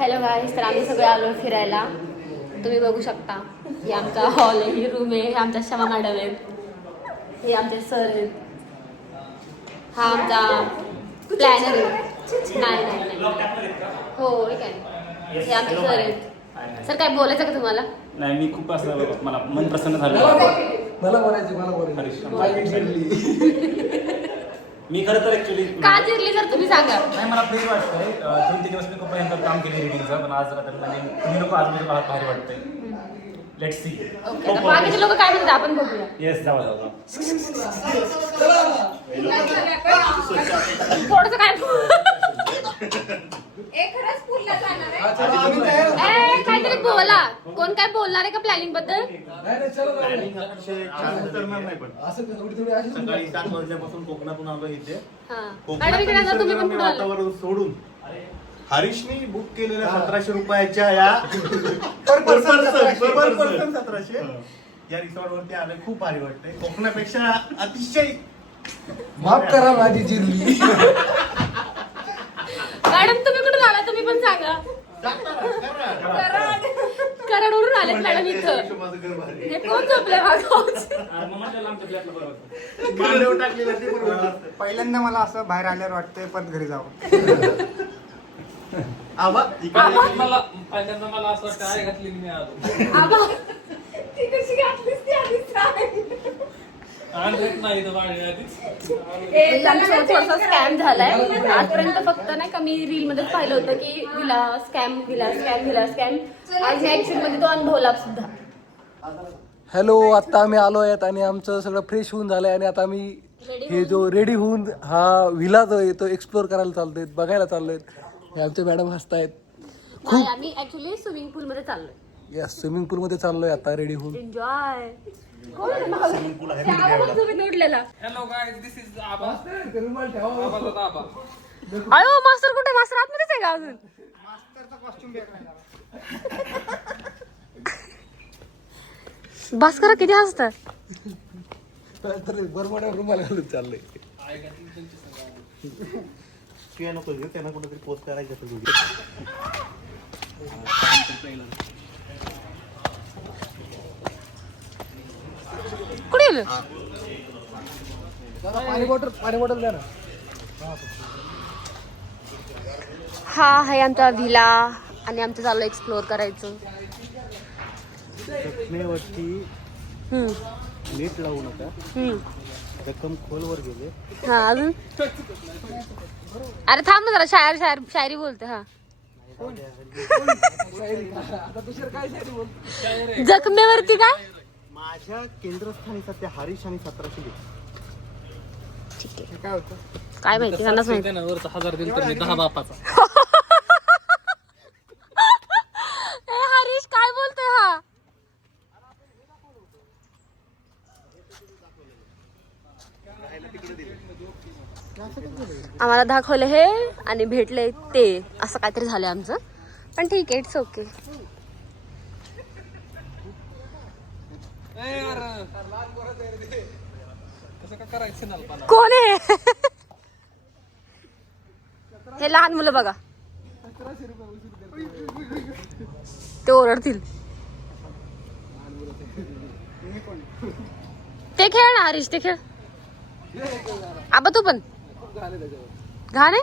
Hello गाईस, तर आम्ही सगळे आलो फिरायला. तुम्ही बघू शकता, ही आमचा हॉल आहे, ही रूम आहे, हे आमच्या शमा मॅडम आहेत, हे आमचे सर आहेत, हा आमचा प्लॅनर आहे. नाही नाही नाही हो काय, हे आमचे सर आहेत. सर काय बोलायचं का तुम्हाला? नाही, मी खूप असं मला मन प्रसन्न झालं. मला बोलायचं मी खरं तर ऍक्च्युली का जिरली सर तुम्ही सांगा. नाही, मला फ्रेश वाटतंय. 2-3 दिवस मी खूप भयंकर काम केलं रिडिंगचं, पण आज जरा म्हणजे तुम्ही लोक आज मला भारी वाटतंय. Let's see. ओके, तर बाकीचे लोक काय म्हणतात आपण बघूया. येस, जावा जावा. थोडंसं काय काहीतरी बोला. कोण काय बोलणार आहे का प्लॅनिंग बद्दल? सकाळी 7 वाजल्यापासून कोकणातून आलो इथे. मॅडम इकडे आता तुम्ही पण पुढे आला. वातावरण सोडून हरीशनी बुक केलेल्या 1700 रुपयाच्या या पर पर्सन 1700 या रिसॉर्ट वरती आले. खूप भारी वाटतंय. कोकणापेक्षा अतिशय माफ करा माझी जिरली. मॅडम तुम्ही कुठून आला, तुम्ही पण सांगा. कराडवरून आलेत मॅडम इथं. माझं घर भारी. हे कोण झोपलंय मागं? मांडव टाकलेलं ते पण वाटतं. पहिल्यांदा मला असं बाहेर आल्यावर वाटतंय परत घरी जावं. आबा इकडे मला पहिल्यांदा मला असं वाटतं आहे घातली मी आलो आबा, ती कशी घातलीस ती आधीच सांग. आणत नाही तर वाढली आधीच. थोडासा स्कॅम झालाय आजपर्यंत. फक्त नाही का मी रील मध्ये पाहिलं होतं की विला स्कॅम. आज ऍक्च्युअली मध्ये तो अनुभवला सुद्धा. हॅलो, आता आम्ही आलो आहेत आणि आमचं सगळं फ्रेश होऊन झालंय आणि आता आम्ही हे जो रेडी होऊन हा व्हिला जो आहे तो एक्सप्लोर करायला चालतोय, बघायला चाललोय. हे आमचे मॅडम हसतायत. नाही, आम्ही ऍक्च्युली स्विमिंग पूल मध्ये चाललोय. या स्विमिंग पूल मध्ये चाललोय आता रेडी होऊन. एन्जॉय. उडलेला. Hello guys, this is Aba. Aba दादा आबा. अयो मास्टर कुठे? मास्टर आतमध्येच आहे का अजून? भास्कर किती हसतात. बरोबर रुमाला घालून चाललंय. शिवाय नको घेऊ, त्यांना कुठेतरी पोस्ट करायचं असेल व्हिडिओ. कुठे गेलो? पाणी बॉटल द्या ना. हा आहे आमचा व्हिला आणि आमचं चालू एक्सप्लोर करायचं. जखमेवरती नीट लावू नका. जखम खोलवर गेले. हा अजून. अरे थांब ना जरा, शायरी बोलते. हा, जखमेवरती काय? माझ्या केंद्रस्थानी सध्या हरीश आणि 1700 घे. ठीक आहे. काय होतं? काय माहिती, त्यांनाच माहिती. त्यानं वरचा 1000 दिला तर मी 10 बापाचा. ए हरीश, काय बोलतोय हा? आम्हाला दाखवले हे आणि भेटले ते, असं काहीतरी झालं आमचं. पण ठीक आहे, इट्स ओके. कसं का करायचं ना मला. कोण आहे हे? लहान मुलं बघा, ते ओरडतील. ते खेळ ना हरीश, ते खेळ. आबा तू पण घाण आहे.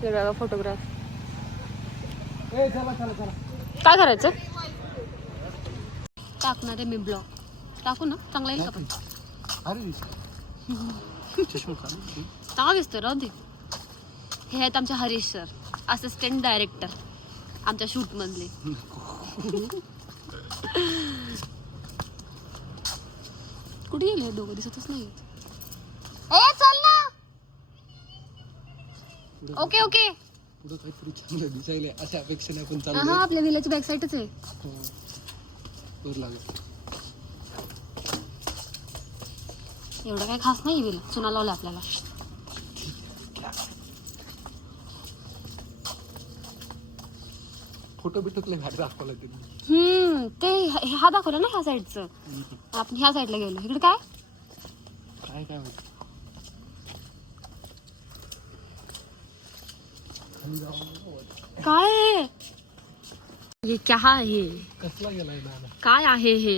हे बघा फोटोग्राफ. काय करायचं? टाकणार आहे मी ब्लॉग. टाकू ना, चांगला येईल का? पण चांगला दिसतोय, राहू दे. हे आहेत आमचे हरीश सर, असिस्टंट डायरेक्टर आमच्या शूट मधले. कुठे गेले दोघं? दिसतच नाही. ए चल ना. Okay okay. पुढं काहीतरी चांगलं दिसायला अशा अपेक्षेने आपण हा, चाललोय. आपल्या विल्याची बॅक साईडच आहे. एवढं काय खास नाही विल, चुना लावला आपल्याला. फोटो बिटो भारी दाखवला त्यांनी. ते हा दाखवलं ना ह्या साईडचं. आपण ह्या साईडला गेलो. इकडे काय काय माहिती. काय आहे? हे क्या आहे? कसला गेलाय नाना? काय आहे हे?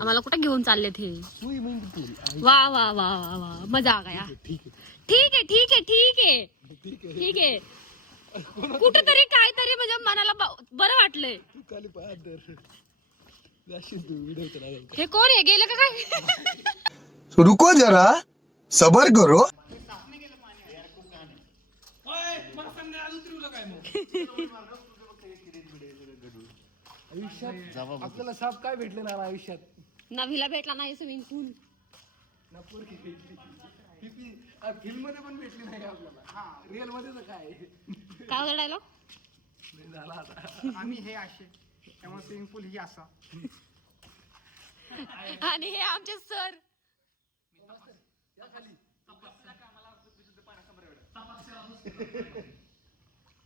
आम्हाला कुठे घेऊन चाललेत हे? स्विमिंग पूल. वा वा वा वा वा, मजा आ गया. ठीक आहे ठीक आहे ठीक आहे ठीक आहे ठीक आहे. ठीक आहे. कुठंतरी काहीतरी म्हणजे मनाला बरं वाटलंय. तू खाली पाय धर. जाशील तू व्हिडिओ चला. हे कोण आहे? गेलं का काय? रुको जरा सबर करो. आयुष्यात आपल्याला साप काय भेटले ना आयुष्यात? नवीला भेटला नाही स्विमिंग पूल. ना पोरगी भेटली. फिल्म मध्ये पण भेटली नाही आपल्याला. रिअल मध्ये तर काय काय होता डायलॉग? झाला आता. आम्ही हे असे त्यामुळे स्विमिंग पूल ही असा. आणि हे आमचे सर.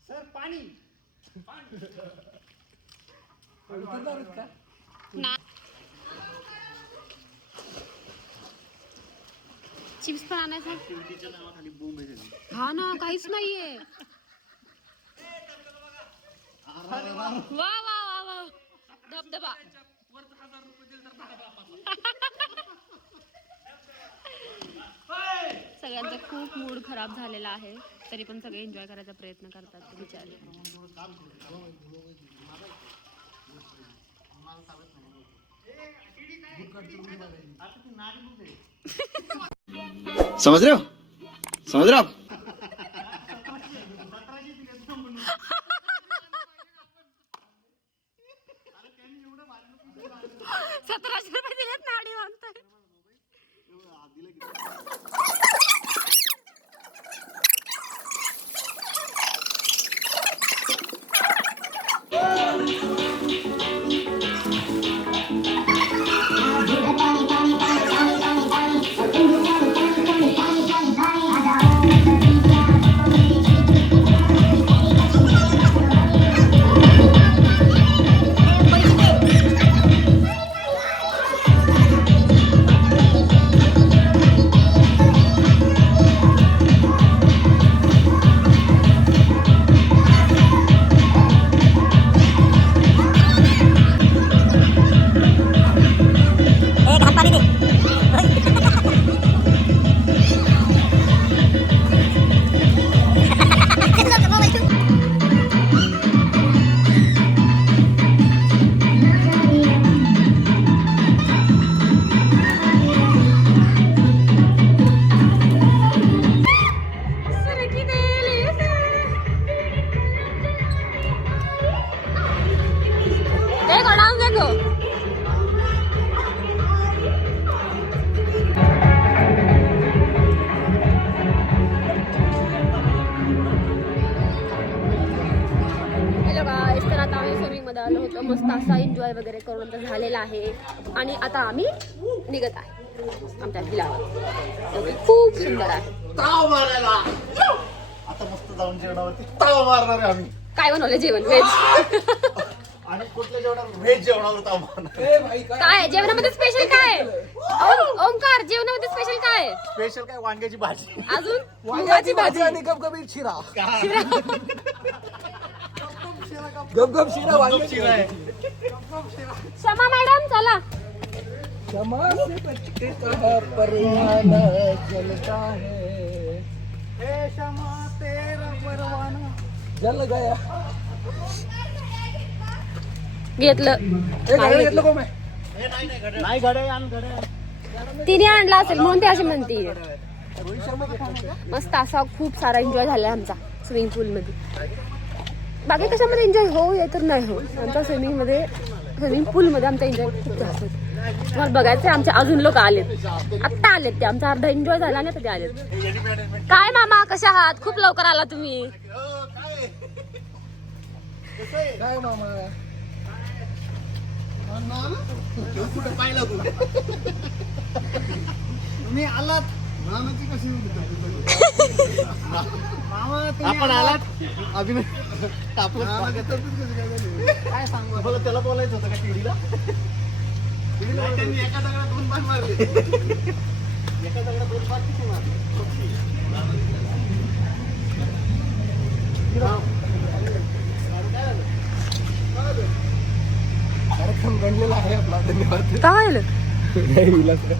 सर पाणी चिप्स पण आणायचं. हा ना, काहीच नाहीये. वा वा वा वा, धबधबा. सगळ्यांचा खूप मूड खराब झालेला आहे, तरी पण सगळे एन्जॉय करायचा प्रयत्न करतात बिचारे. समझ रहे हो समझ रहे हो आप. 1700 रुपये दिलेत नाडी बांधताय. मस्त असा एन्जॉय वगैरे करून आता झालेला आहे आणि आता आम्ही निघत आहे आमच्या विलावर. खूप सुंदर आहे. ताव मारायला आता मस्त जाऊन जेवणावरती ताव मारणार आहे आम्ही. काय बनवलं जेवण? व्हेज. आणि कुठल्या जेवणावर? व्हेज जेवणावर ताव मारणार. ए भाई काय जेवणामध्ये स्पेशल काय? ओमकार, जेवणामध्ये स्पेशल काय? स्पेशल काय? वांग्याची भाजी. अजून वांग्याची भाजी आणि गपगपीत शिरा. गपगप शिरा वांग्याची शिरा आहे. क्षमा मॅडम, चला. क्षमा से बचके कहा परवाना जलता है. हे क्षमा तेरा परवाना. जल गया. घेतलं. ए गाडी घेतलं कोण आहे? नाही घड्याळ आण घड्याळ. तिने आणला असेल म्हणून ते अशी म्हणते. रोहित शर्मा घेतलं. मस्त असा खूप सारा एन्जॉय झालाय आमचा स्विमिंग पूल मध्ये. बाकी कशामध्ये एन्जॉय हो या तर नाही हो, आमच्या स्विमिंग पूल मध्ये आमचा एन्जॉय खूप जास्त होतो. तुम्हाला बघायचं आमचे अजून लोक आलेत, आत्ता आलेत ते. आमचा अर्धा एन्जॉय झाला आणि आता ते आलेत. काय मामा, कशा आहात? खूप लवकर आला तुम्ही. काय मामा? कुठं पाहिला तू? तुम्ही आलात मामाची कशी मामा आपण आलात अभिनय आपलं काय सांगू? बघ, त्याला बोलायचं होतं का टीव्हीला? त्यांनी एका दगडात 2 बाण मारले. एका दगडात 2 बाण किती मारले? धन्यवाद. काय झालं? नाही विलास का?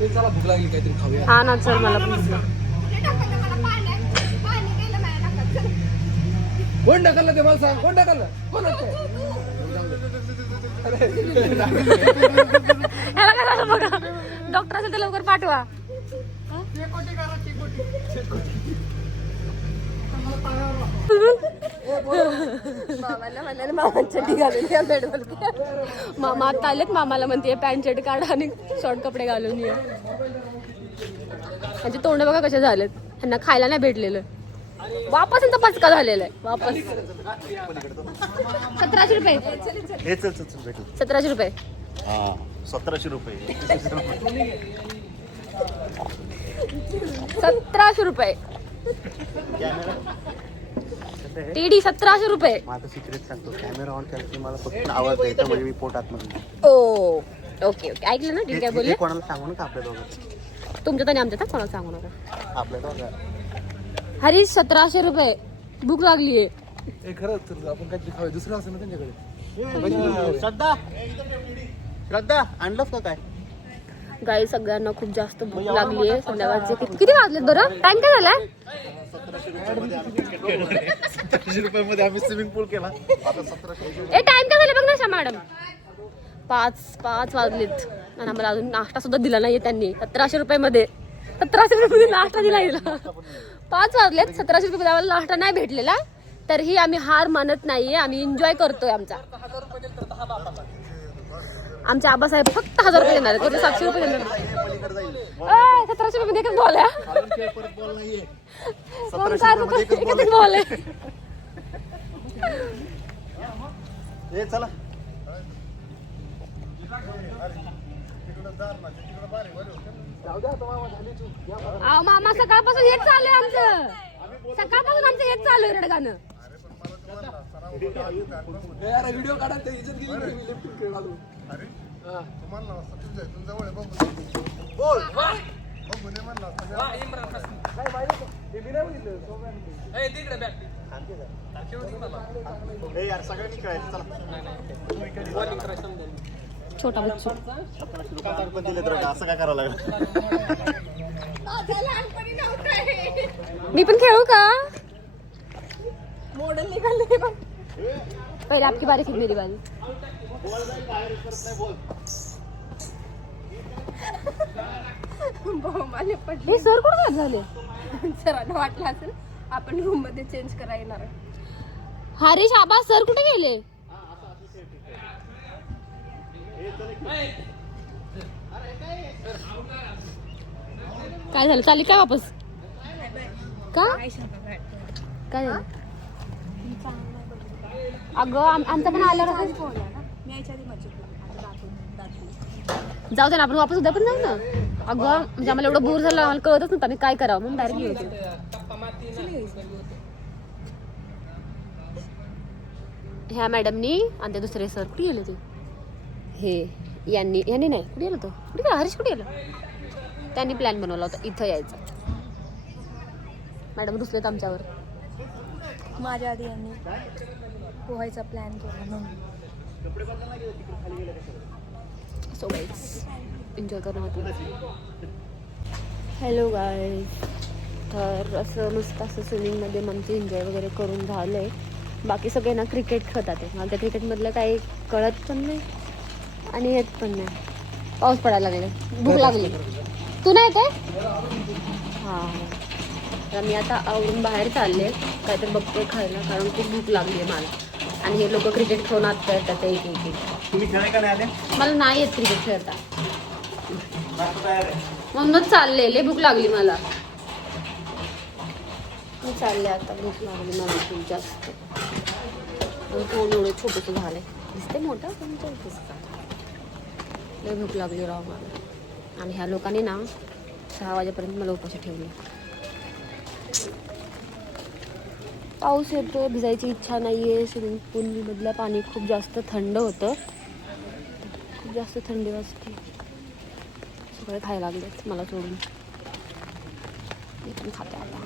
ते चला भूक लागली काहीतरी खाऊया. हा ना चल मला पण भूक. कोण ढकललं ते मला सांग. कोण ढकललं? कोण होतं? ह्याला काय झालं बघा. डॉक्टर असेल तर लवकर पाठवा. मामा आता आलेत. मामाला म्हणते पॅन्ट शर्ट काढा आणि शॉर्ट कपडे घालून ये. म्हणजे तोंड बघा कसे झालेत. ह्यांना खायला नाही भेटलेलं. वापस यांचा पचका झालेला आहे. वापस 1700 रुपये. हे चल चल चल भेटू 1700 रुपये. हा 1700 रुपये 1700 रुपये. टीडी 1700 रुपये. माझं सिक्रेट सांगतो कॅमेरा ऑन केला की मला फक्त आवाज द्यायचा म्हणजे मी पोटात मध्ये ओ ओके ओके ऐकलं ना. ठीक आहे बोलले. कोणाला सांगू नका आपल्या दोघं तुमच्या तर आमच्या तर कोणाला सांगू नका. आपल्या दोघं हरीश 1700 रुपये. भूक लागलीये. हे खरंच तर आपण काहीतरी खाऊया. दुसरं असेल ना त्यांच्याकडे. श्रद्धा आणलंच का काय गाई सगळ्यांना खूप जास्त भूक लागलीये. संध्याकाळचे किती वाजलेत बरं? टाइम काय झालाय? 1700 रुपयामध्ये आम्ही स्विमिंग पूल केला आता 1700 ए टाइम काय झालं बघ ना मॅडम. 5 वाजलेत आणि आम्हाला अजून नाश्ता सुद्धा दिला नाहीये त्यांनी. 1700 रुपये 1700 रुपये नाश्ता दिला गेला. 5 वाजलेत. 1700 रुपये आम्हाला नाश्ता नाही भेटलेला. तरीही आम्ही हार मानत नाहीये. आम्ही एन्जॉय करतोय. आमचे आबासाहेब फक्त 1000 रुपये देणार आहेत. 700 रुपये देणार. 1700 रुपये एकच बॉल आहे. एकच बॉल आहे. चला अहो मामा सकाळपासून हेच चालू आहे आमचं. सकाळपासून आमचं हेच चालू आहे रडगाणं. व्हिडिओ काढा ते इज्जत गेली नाही. मी लिफ्ट इकडे घालून. सगळ्यांनी खेळायचं छोटा बच्चू. पण दिले तर असं काय करावं लागलं मी पण खेळू का? मॉडेल निघाले. पहिले आपकी बारी फिर मेरी बारी. हे सर कुठे झाले? सरांना वाटलं असेल आपण रूम मध्ये चेंज करायला येणार आहे. हरीश आबा सर कुठे गेले? काय झालं? चालेल काय वापस? का काय झालं? अगं आमचा पण आल्यावर मी याच्या आधी मच्छी जाऊ दे ना आपण वापस उद्या पण जाऊ ना. अगं म्हणजे आम्हाला एवढं बोर झालं. आम्हाला कळतच नव्हतं आम्ही काय करावं म्हणून डायरेक्ट गेलो. ह्या मॅडमनी आणि ते दुसरे सर कुठे गेले? ते हे यांनी नाही कुठे गेलो? तो कुठे गेला? हरीश कुठे गेला? त्यांनी प्लॅन बनवला होता इथं यायचा. मॅडम रुसलेत आमच्यावर. माझ्या आधी यांनी पोहायचा प्लॅन केला म्हणून. सो गाईज एन्जॉय करणं महत्त्वाचं. Hello guys. तर असं मस्त असं स्विमिंगमध्ये आमचं एन्जॉय वगैरे करून झालं आहे. बाकी सगळे ना क्रिकेट खेळतात आहे. मला त्या क्रिकेटमधलं काही कळत पण नाही आणि येत पण नाही. पाऊस पडायला लागले. भूक लागली. तू नाही येते? हां तर मी आता आवरून बाहेर चालले. काहीतरी बघते खायला कारण खूप भूक लागली आहे मला. आणि हे लोक क्रिकेट खेळून आत्ता येतात एक तुम्ही खेळाय का नाही आले मला नाही येत क्रिकेट खेळता. म्हणूनच चालले. लय भूक लागली मला. मी चालले आता. भूक लागली मला खूप जास्त. तोंड एवढं छोटंसं झालंय. दिसते मोठं पण लय भूक लागली राव मला. आणि ह्या लोकांनी ना 6 वाजेपर्यंत मला उपाशी ठेवले. पाऊस येतोय. भिजायची इच्छा नाही आहे. स्विमिंग पूलमधलं पाणी खूप जास्त थंड होतं. खूप जास्त थंडी वाजते. सगळे खायला लागलेत मला सोडून. मी पण खाते आता.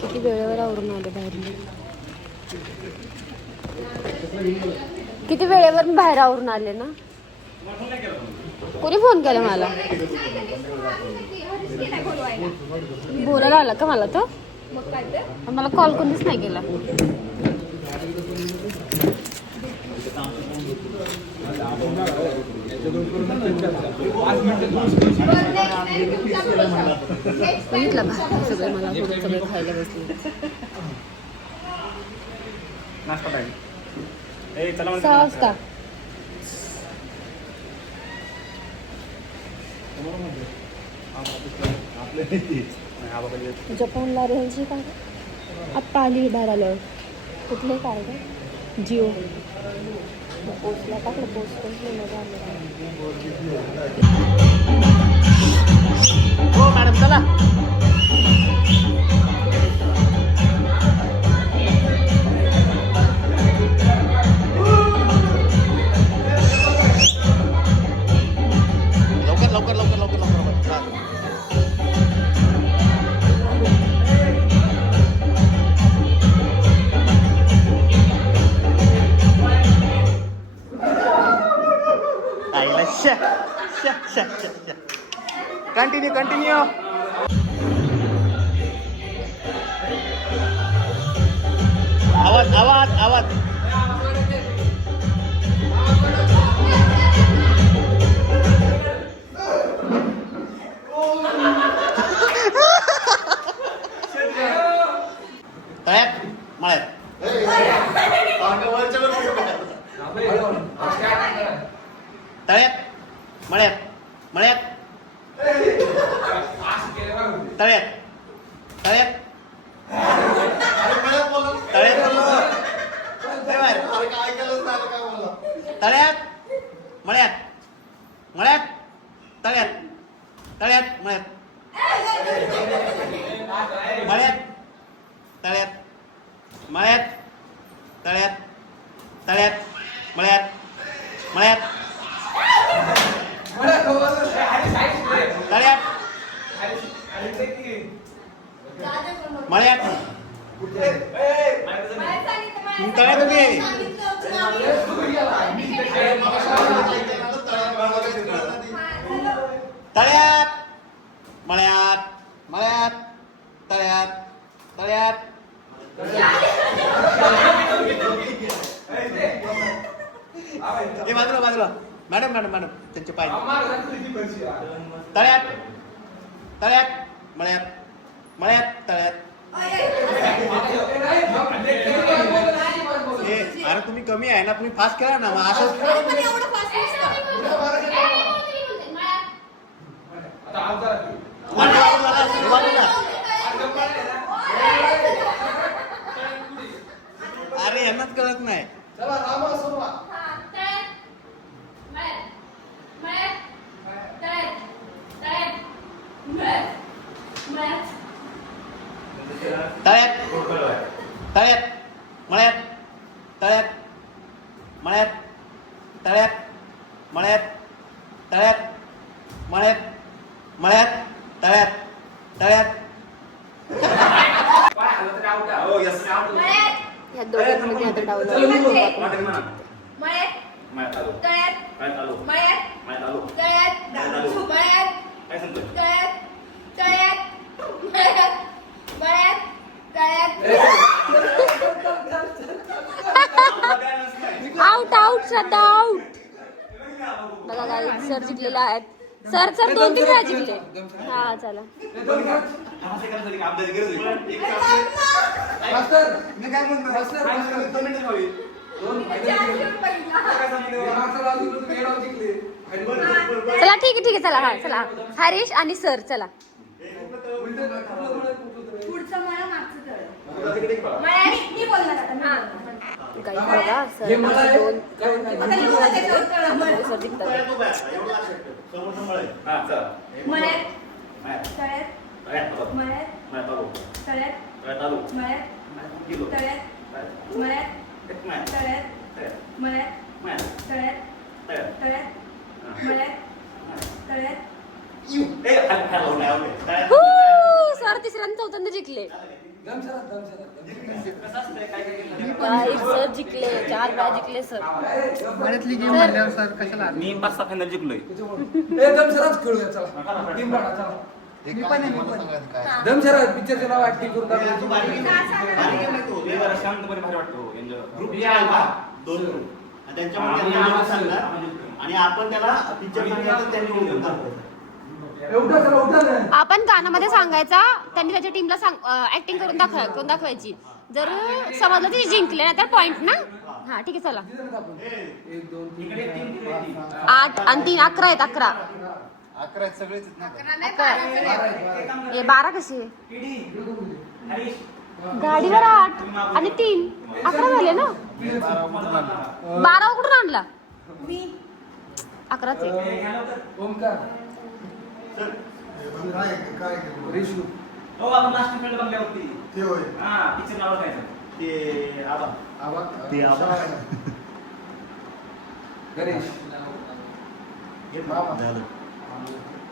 किती वेळेवर आवरून आले बाहेर. किती वेळेवर मी बाहेर आवरून आले ना. कोणी फोन केला मला? बोलायला आला का मला तो? मग काय ते मला कॉल कोणीच नाही केला. बघितलं का सगळे मला सोडून सगळे खायला बसले. नाश्ता टाइम. ए चला मला 6 वाजता. जपानला रेंजची काय आत्ता आली बाहेर आल्यावर. कुठले कार्ड? जिओ. पोचला टाकलं पोस्ट हो मॅडम चला. लवकर लवकर लवकर लवकर लवकर. कंटिन्यू. आवाज. तळ्यात मळ्यात बाजूला मॅडम त्यांचे पाय तळ्यात मळ्यात तळ्यात. अरे तुम्ही कमी आहे ना, तुम्ही फास्ट करा ना. असं अरे यांनाच कळत नाही. ह्या दोघांमध्ये आता डाऊन आउट श्रद्धा आउट. बघा काय सर जिंकलेले आहेत. सर 2-3 वेळा जिंकले. हा चला चला ठीक आहे चला. हा चला हरीश आणि सर चला. काही बघा सर 2 सर तिसऱ्यांदा चौथ्यांदा जिंकले दमशरात सर जिंकले 4 वेळा जिंकले सर बऱ्यातली गेम म्हणल्यावर सर कशाला आले? मी 5-6 फायनल जिंकलोय दमशरात खेळूया चला टीम बाळा चला मी पण आहे, मी पण. दमशरात पिक्चरचं नाव ऍक्टिंग करून दाखवायचं. शांतपणे भारी वाटतो एन्जॉय ग्रुप आहे का? 2 ग्रुप त्यांच्यामध्ये त्यांना नाव सांगणार आणि आपण त्याला पिक्चर सांगायचं त्यांनी उडवून दाखवायचं. उठा चला उठा ना. आपण गाण्यामध्ये सांगायचा त्यांनी त्याच्या टीमला ऍक्टिंग करून दाखवायची जर समजलं ते जिंकले ना तर पॉइंट ना हा ठीक आहे चला 1 2 3 8 आणि 3 11 आहेत 11 11 सगळेच हे 12 कसे गाडीवर 8 आणि 3 11 झाले ना 12 कुठून आणला 11 ओमकार रिशू हो आपण लास्ट फ्रेंड बनल्यावरती ते होय. हा पिक्चर नाव काय ते आबा आबा ते आबा. गणेश हे मामा. झालं.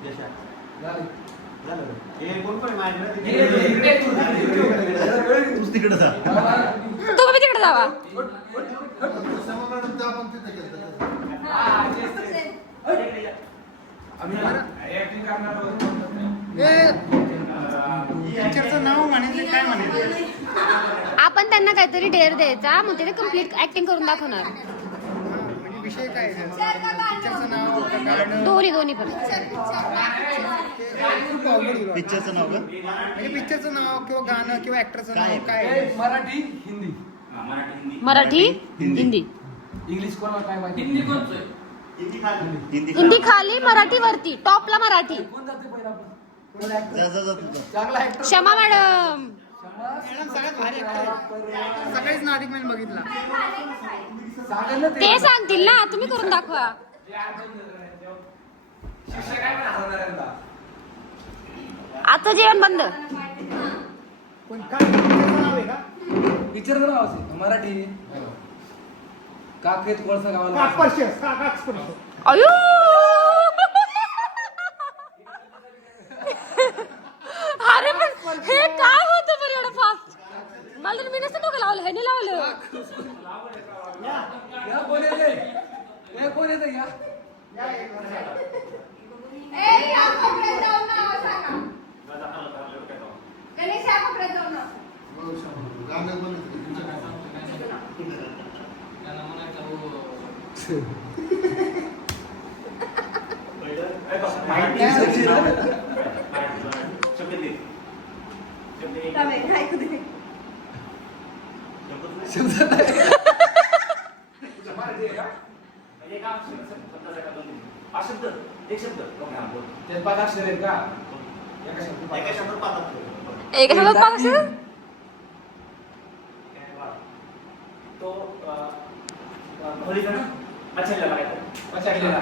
यशा. झाले. झालं. हे कोण पण आहे माझ्याकडे? तूच तिकडे जा. तुम्ही तिकडे जावा पिक्चरचं नाव म्हणायचं काय म्हणायचं? आपण त्यांना काहीतरी डेअर द्यायचा मग ते कम्प्लीट ऍक्टिंग करून दाखवणार म्हणजे विषय काय आहे? पिक्चरचं नाव का गाणं? दोन्ही पण खूप अवघड आहे. पिक्चरचं नाव का? म्हणजे पिक्चरचं नाव किंवा गाणं किंवा ऍक्टरचं नाव काय आहे? मराठी हिंदी मराठी हिंदी इंग्लिश कोणाला काय माहिती हिंदी कोणचं आहे? हिंदी खाली. हिंदी खाली मराठी वरती टॉपला मराठी कोण जाते पहिला आपण? जा जा जा तुझं. चांगला ऍक्टर क्षमा मॅडम मॅडम सगळ्यात भारी actor. सकाळीच ना अधिक महिना बघितला. सांगेल ना ते सांगतील ना तुम्ही करून दाखवा शिक्षक आहे पण हसवणाऱ्यांना. आजचं जेवण बंद पण काय पिक्चरचं नाव आहे का? पिक्चरचं नाव असेल मराठी काकेत कोळसा गावाला काकस्पर्श, काकस्पर्श. अयो अरे पण हे काय होतं बरं एवढं फास्ट मला तर मी नसतं डोकं लावलं ह्याने लावलं या कोण येते हे कोण येते या ते 5 अक्षर आहेत का एका शब्दात पाहतात. एक शब्दात पाच अक्षर? तो होलीचा ना अच्छा लिहिला काय अच्छा केलेला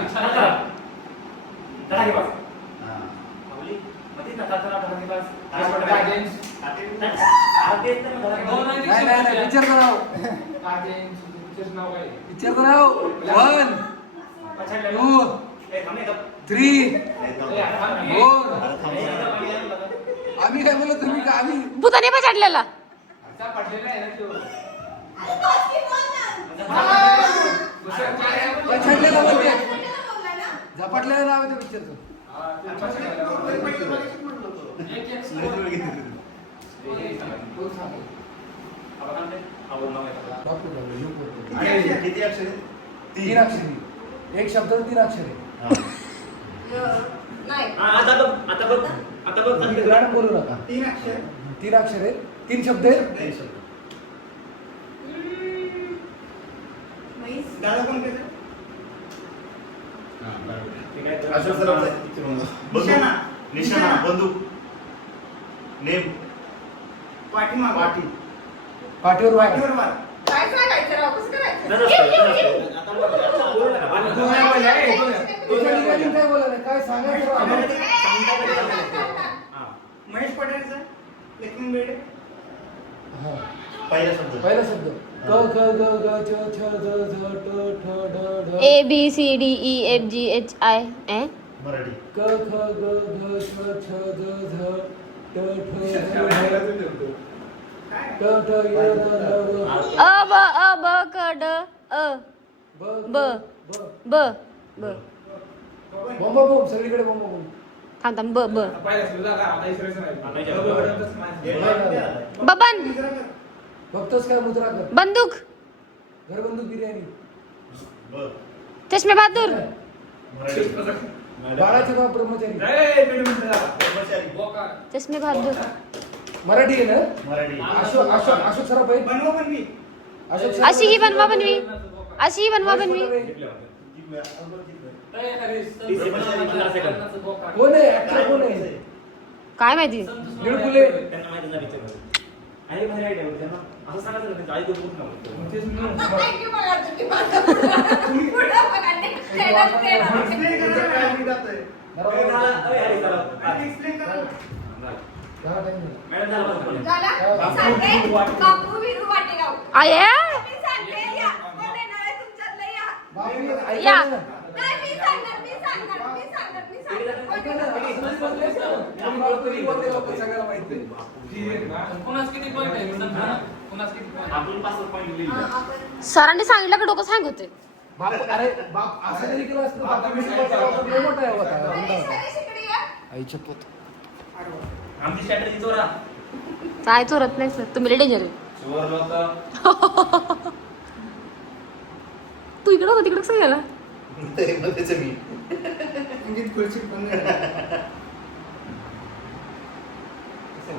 धडा घे बस हा. माऊली मध्ये ना तातरा धडा घे बस Guardians. नाही नाही नाही पिक्चरचं नाव पिक्चरचं नाव काय आहे? पिक्चरचं नाव 1 2 3 4 आम्ही काय बोललो तुम्ही का आम्ही भूताने पछाडलेला असा पडलेला आहे ना तो. पछाडलेला बोलते झपाटलेलं नाव आहे त्या पिक्चरचं हा, ते पछाडलेला. एक एक स्कोर. किती अक्षर आहेत? 3 अक्षरी एक शब्द 3 अक्षरी मॅडम बोलू नका 3 अक्षर. 3 अक्षर आहेत 3 शब्द आहेत नाही शब्द. दादा कोण केलं? हा, बरोबर. अशोक सरांचा picture होता. बंदूक. निशाणा बंदूक नेम पाठीमाग. पाठी. पाठीवर वाय पाठीवर मार. काय बोला काय सांगायचं महेश पटेलचं लेखन बेडे. पहिला शब्द. पहिला शब्द क ख ग घ च छ ज झ ट ठ ड ढ A B C D E F G H I Marathi. क ख ग घ छ छ ज झ ट ठ य र ल अ ब क ड अ ब ब ब बॉम्ब बॉम्ब सगळीकडे बॉम्ब बॉम्ब. थांब ब ब पहिला सुरू झाला आता इसरायचं नाही बबन बघतोस काय मुद्रा कर बंदूक घरबंदूक बिर्याणी. चष्मे बहादूर बाळाचे बाप ब्रह्मचारी. चष्मे बहादूर मराठी आहे ना. मराठी अशोक अशोक अशोक सराफ आहे. बनवा बनवी. अशोक सराफ. अशी ही बनवा बनवी अशी ही बनवा बनवी कोण आहे ऍक्टर कोण आहे. काय माहिती निळकुले. त्यांना माहिती नाही विचारलं. आणि भारी आयडिया होती त्यांना असं सांगायचं त्यांचं आई करून नव्हतं. मॅडम आया या सगळ्याला माहिती कोणाच किती पॉईंट आहे कोणाच किती पॉईंट आपण 5 पॉईंट लिहिले. सरांनी सांगितलं की डोकं सांग होते बाप. अरे बाप असं जरी केलं असतं बाप मोठा आहे होता. आईच्या पोत. आमची स्ट्रॅटेजी चोरा. काय चोरत नाही सर तुम्ही डेंजर आहे. चोर लोक तू इकडं होता तिकडं कसं गेला मी संगीत खुर्ची पण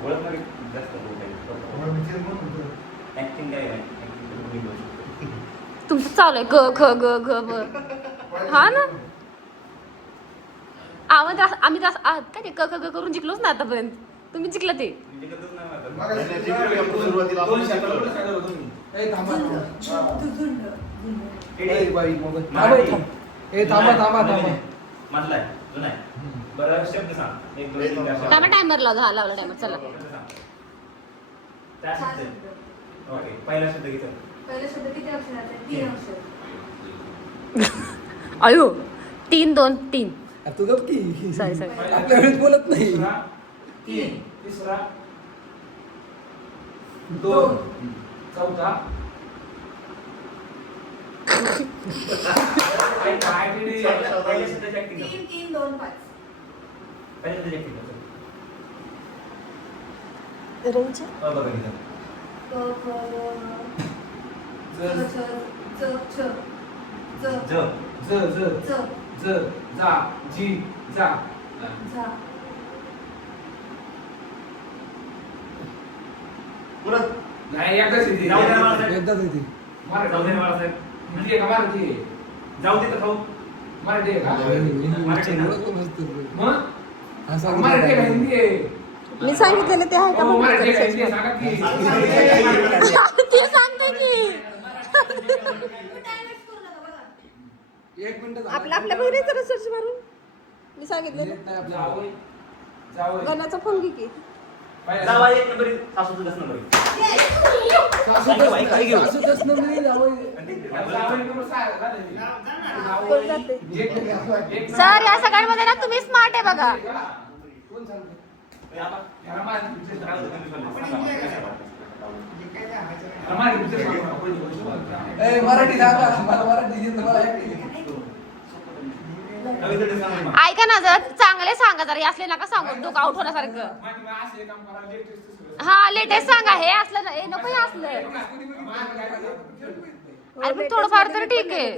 ओळखणारे जास्त लोक आहेत. ऍक्टिंग काय आहे तुमचं चालू आहे ग ख ग घ ब हा ना आम्ही तर आहात का ते क ख ग करून जिंकलोच ना आतापर्यंत तुम्ही जिंकलं ते सुरुवातीला आपण शिकलो. ए थांबा. एडी. ए बाई मोबाईल. मराठी. ए थांबा थांबा थांबा. मधला आहे जुना आहे. बरं शब्द सांग 1 2 3 4 टायमर टायमर लावला टायमर चला चार शब्द. ओके पहिला शब्द घ्यायचा. अयो 3 2 3 तू गप की. सॉरी सॉरी आपल्या वेळेत बोलत नाही. तिसरा 2 चौथा पहिल्या शब्दाची ऍक्टिंग कर. 3 2 5 पहिल्या शब्दाची ऍक्टिंग कर. रेंज बघा इथं. ज ज ज ज जा जी जा परत नाही एकदाच येते जाऊ दे ना बाळासाहेब. एकदाच येते. जाऊ दे ना बाळासाहेब. हिंदी आहे का मराठी आहे? जाऊ दे तर खाऊ. मराठी आहे का मराठी ना. मग हा सांग. मराठी आहे का हिंदी आहे मी सांगितलेलं ते आहे का हो, बघ मराठी आहे का हिंदी ना. आहे? सांगा की ती सांगते की एक मिनिट. आपल्या बहिणीचं रिसर्च मारून मी सांगितलेलं जावई जावई गणाचा फोन घे की पहिला जावा 1 नंबर सासू 10 नंबर. सासू 10 नंबरी जावई. जावई नंबर 6 झाले. कोण जाते एक सर या सगळ्यांमध्ये ना तुम्ही स्मार्ट आहे बघा कोण सांगतो. ह्याला मराठी picture सांगा. काय दाखवायचं. मराठी picture सांगा. पहिली ए मराठी सांगा. मला मराठी येत नाही. ऐका ना जरा चांगले सांगा जरा हे असले नका सांगू डोकं आउट होण्यासारखं माहिती मला असं काम करा लेटेस्ट हा लेटेस्ट सांगा हे असलं ना हे नको हे असलं अरे पण थोडंफार तर ठीक आहे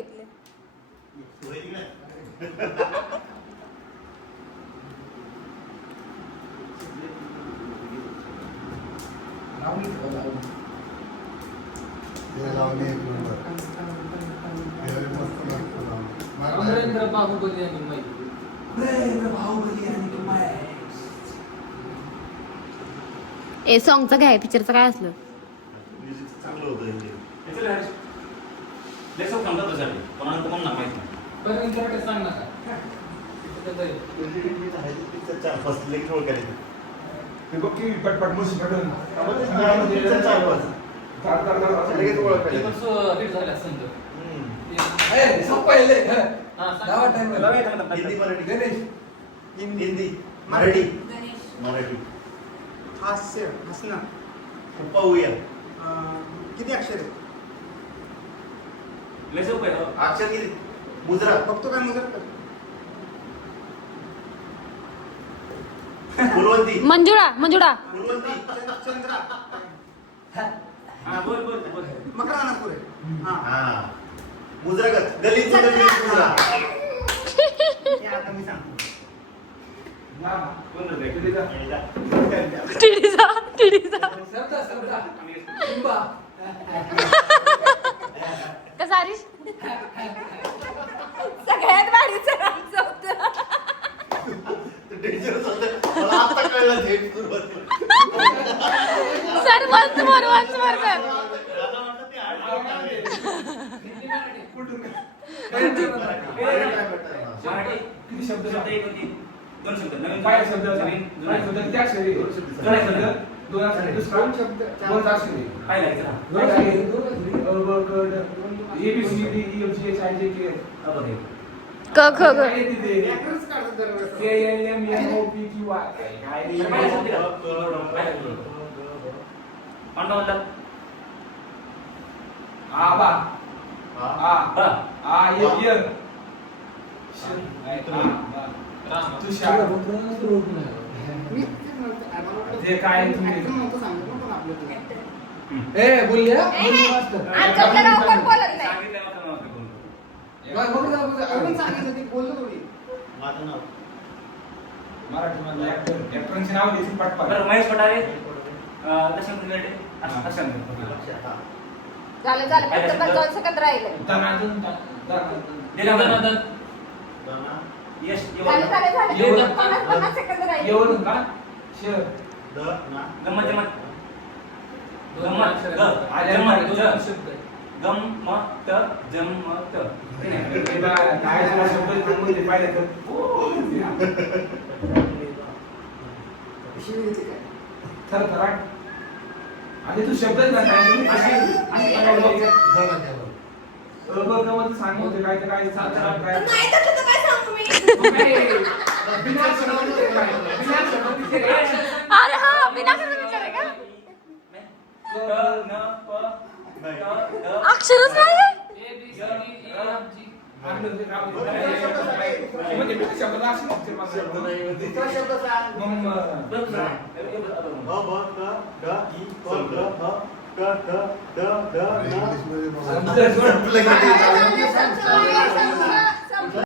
अमरेंद्र बाहुबली आणि मुंबई ए सॉंगचं काय पिक्चरचं काय असलं चांगलं होतं लेसो समजा तुझ्यासाठी कोणाला तुम्हाला ना माहिती नाही. पण इंटरनेट सांग ना ते बघ की पटपट मुशी पटून ए सब पहिले. हा, सांग. नावा टाइम बघा इथं म्हणतात. हिंदी मराठी गणेश. हिंदी मराठी मराठी हास्य हसणं उपवूया. किती अक्षर आहे? लय सोपं आहे हो. अक्षर किती? मुद्रा. बघतो काय मुजर फुलवंती. मंजुळा मंजुळा फुलवंती. चंद्रा हा, बोल बोल बोल. मकरा नागपूर आहे. हा हा. मुद्रागत. गलित मुद्रा. हे आता मी सांगतो. कोण होतं? किती जा? टिडीचा टिडीचा कसा हरीश सगळ्यात भारीचं आमचं होतं. डेंजरस होतं. मला आता कळलं ते सुरुवात. सर वन्स मोर सर मला वाटलं ते मराठी किती शब्द एक होती. दोन शब्द नवीन काय शब्द नवीन काय शब्द त्या अक्षरी दोन शब्द दोन अक्षरी दुसरा दोन अक्षरी काय लिहायचं ना? दोन अक्षरी अ ब क ड A B C D E F G H I J K हा, बघ हे. क ख ग व्याकरणच काढतात दरवेळेस. K L M N O P Q R काय काय शब्द आहे? काय शब्द? म्हणता म्हणता. आबा आ हा. आ ये ये तुषार मी तेच म्हणतो, मला वाटलं जे काय तुम्ही- actor नव्हतं सांगत ना पण आपलं ते. ए बोलल्या मास्टर आमच्याकडे राव कोण बोलत नाही. सांगितलं नव्हतं नव्हतं बोललो. आपण सांगितलं ते बोललो थोडी. माझं नाव. मराठी मधलं ऍक्टरांची नाव द्यायची पटपट बरं, महेश पठारे, दशरथ निलडे, अशा नाही. हा. झालं झालं फक्त 5 सेकंद राहिले. धनाधन दिनानंदन, दाना. यश, झालं झालं झालं एवढं. 50 सेकंद राहिले. एवढं का श द ना. गम्मत जमत. गम्मत ग. आल्या जमत दोन ज. शब्द गम्मत जम्मत. काय तुला शब्द सांगून पाहिजे तर शिवी देते काय? थर थराट आणि तू शब्दच ना सांगितलं सांग होते काय तर काय सात काय नाही तर तुझं काय सांगू मी? बिना शब्दाचे काय? बिना शब्दाचे काय? अरे हा बिना शब्दाचे विचार आहे का? क, न, प, क, ड. अक्षरच नाही आहे. शब्द दुसरा शब्द सांग. बघ ना. अ ब क ड ई क ग ह क ठ ड ढ न. सांगू का?